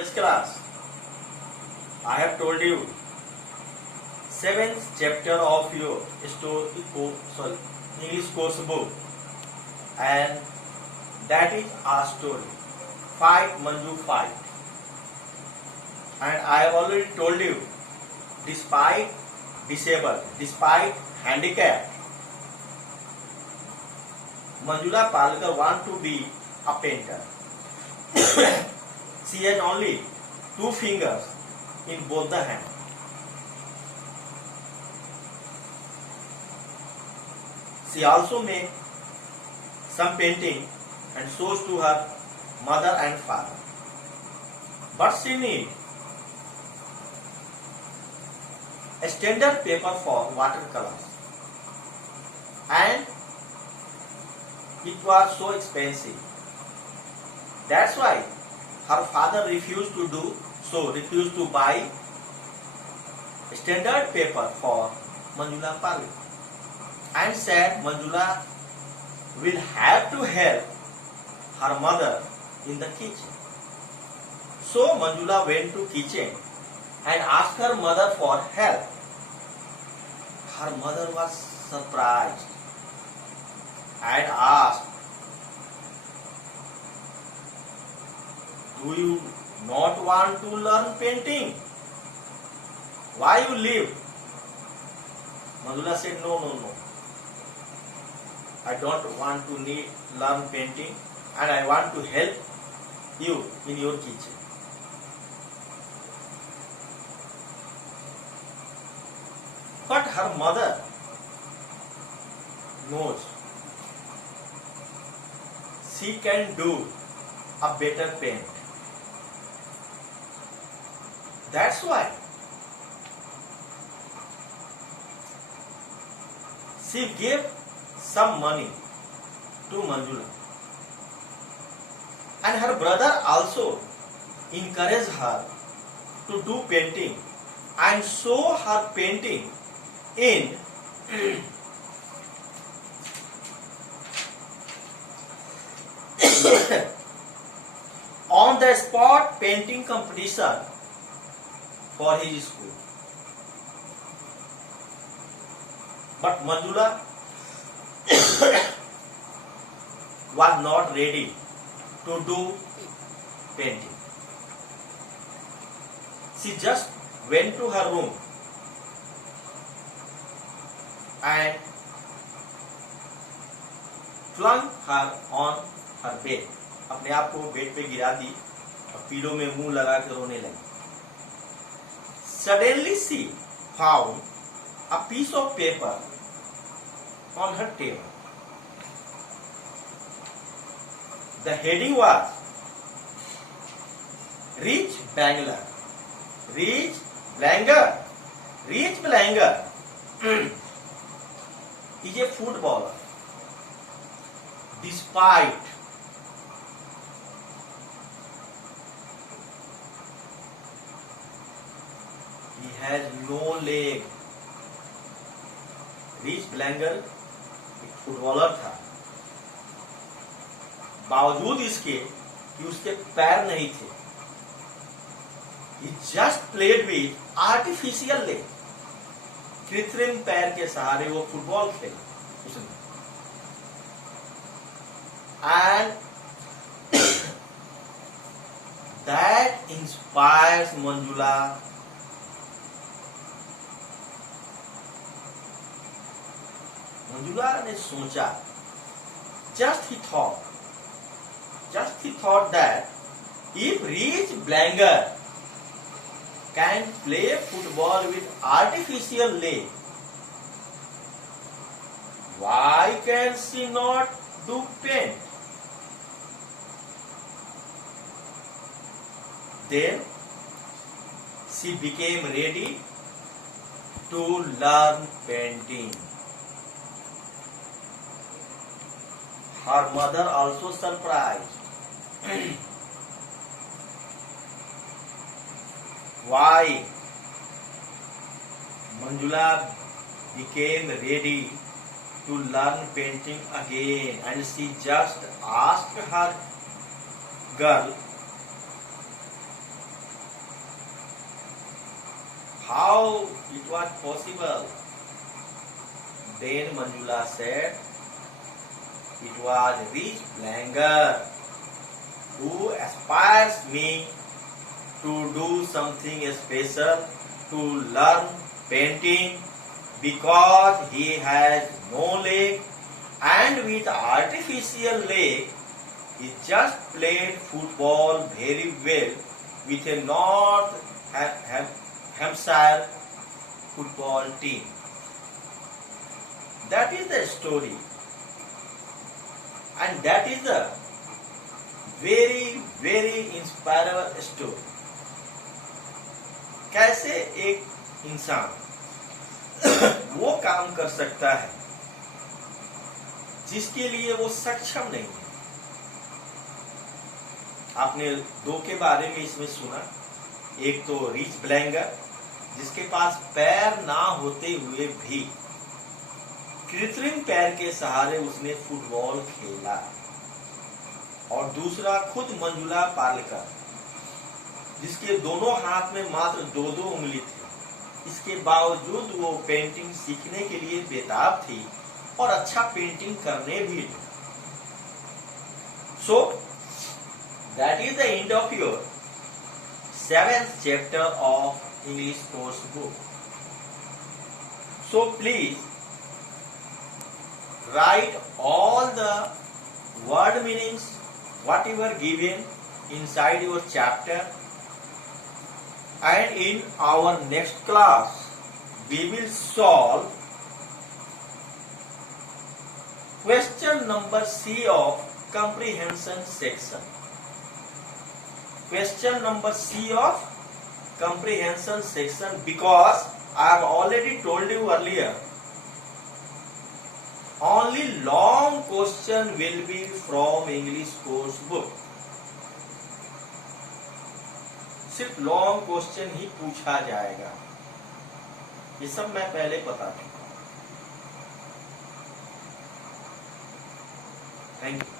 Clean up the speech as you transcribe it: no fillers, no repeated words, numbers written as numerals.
This class, I have told you seventh chapter of your English course book, and that is a story. Fight Manju fight. And I have already told you, despite disabled, despite handicap, Manjula Palkar want to be a painter. She has only two fingers in both the hands. She also makes some painting and shows to her mother and father. But she needs a standard paper for watercolors, and it was so expensive. That's why her father refused to buy standard paper for Manjula Palkar, and said Manjula will have to help her mother in the kitchen. So Manjula went to kitchen and asked her mother for help. Her mother was surprised and asked, "Do you not want to learn painting? Why you leave?" Manjula said, No. I don't want to learn painting, and I want to help you in your kitchen. But her mother knows she can do a better paint. That's why she gave some money to Manjula, and her brother also encouraged her to do painting and show her painting in on the spot painting competition for his school. But Manjula was not ready to do painting. She just went to her room and flung her on her bed. अपने आप को bed पे गिरा दी और पीलो में मुंह लगा कर रोने लगी. Suddenly she found a piece of paper on her table. The heading was Rich Bangler. Rich Bangler is a footballer. Despite he has no leg. Rich Bangler एक फुटबॉलर था, बावजूद इसके कि उसके पैर नहीं थे. He just played with artificial leg. कृत्रिम पैर के सहारे वो फुटबॉल खेला उसने. And that inspires Manjula. Manjula ने सोचा, just he thought that if Rich Bangler can play football with artificial leg, why can she not do paint? Then she became ready to learn painting. Her mother also surprised. Why? Manjula became ready to learn painting again, and she just asked her girl how it was possible? Then Manjula said, it was rich Blanger who aspires me to do something special, to learn painting, because he has no leg, and with artificial leg he just played football very well with a North Hampshire football team. That is the story, and that is the very inspirable story. कैसे एक इंसान वो काम कर सकता है जिसके लिए वो सक्षम नहीं है। आपने दो के बारे में इसमें सुना, एक तो रिच ब्लैंगर जिसके पास पैर ना होते हुए भी कृत्रिम पैर के सहारे उसने फुटबॉल खेला, और दूसरा खुद मंजुला पालेकर जिसके दोनों हाथ में मात्र दो उंगली थी, इसके बावजूद वो पेंटिंग सीखने के लिए बेताब थी और अच्छा पेंटिंग करने भी थी। So that is the end of your 7th chapter of English course book. So please write all the word meanings whatever given inside your chapter, and in our next class we will solve question number C of comprehension section. Question number C of comprehension section, because I have already told you earlier, only long question will be from English course book. सिर्फ long question ही पूछा जाएगा, ये सब मैं पहले बता चुका हूं। Thank you.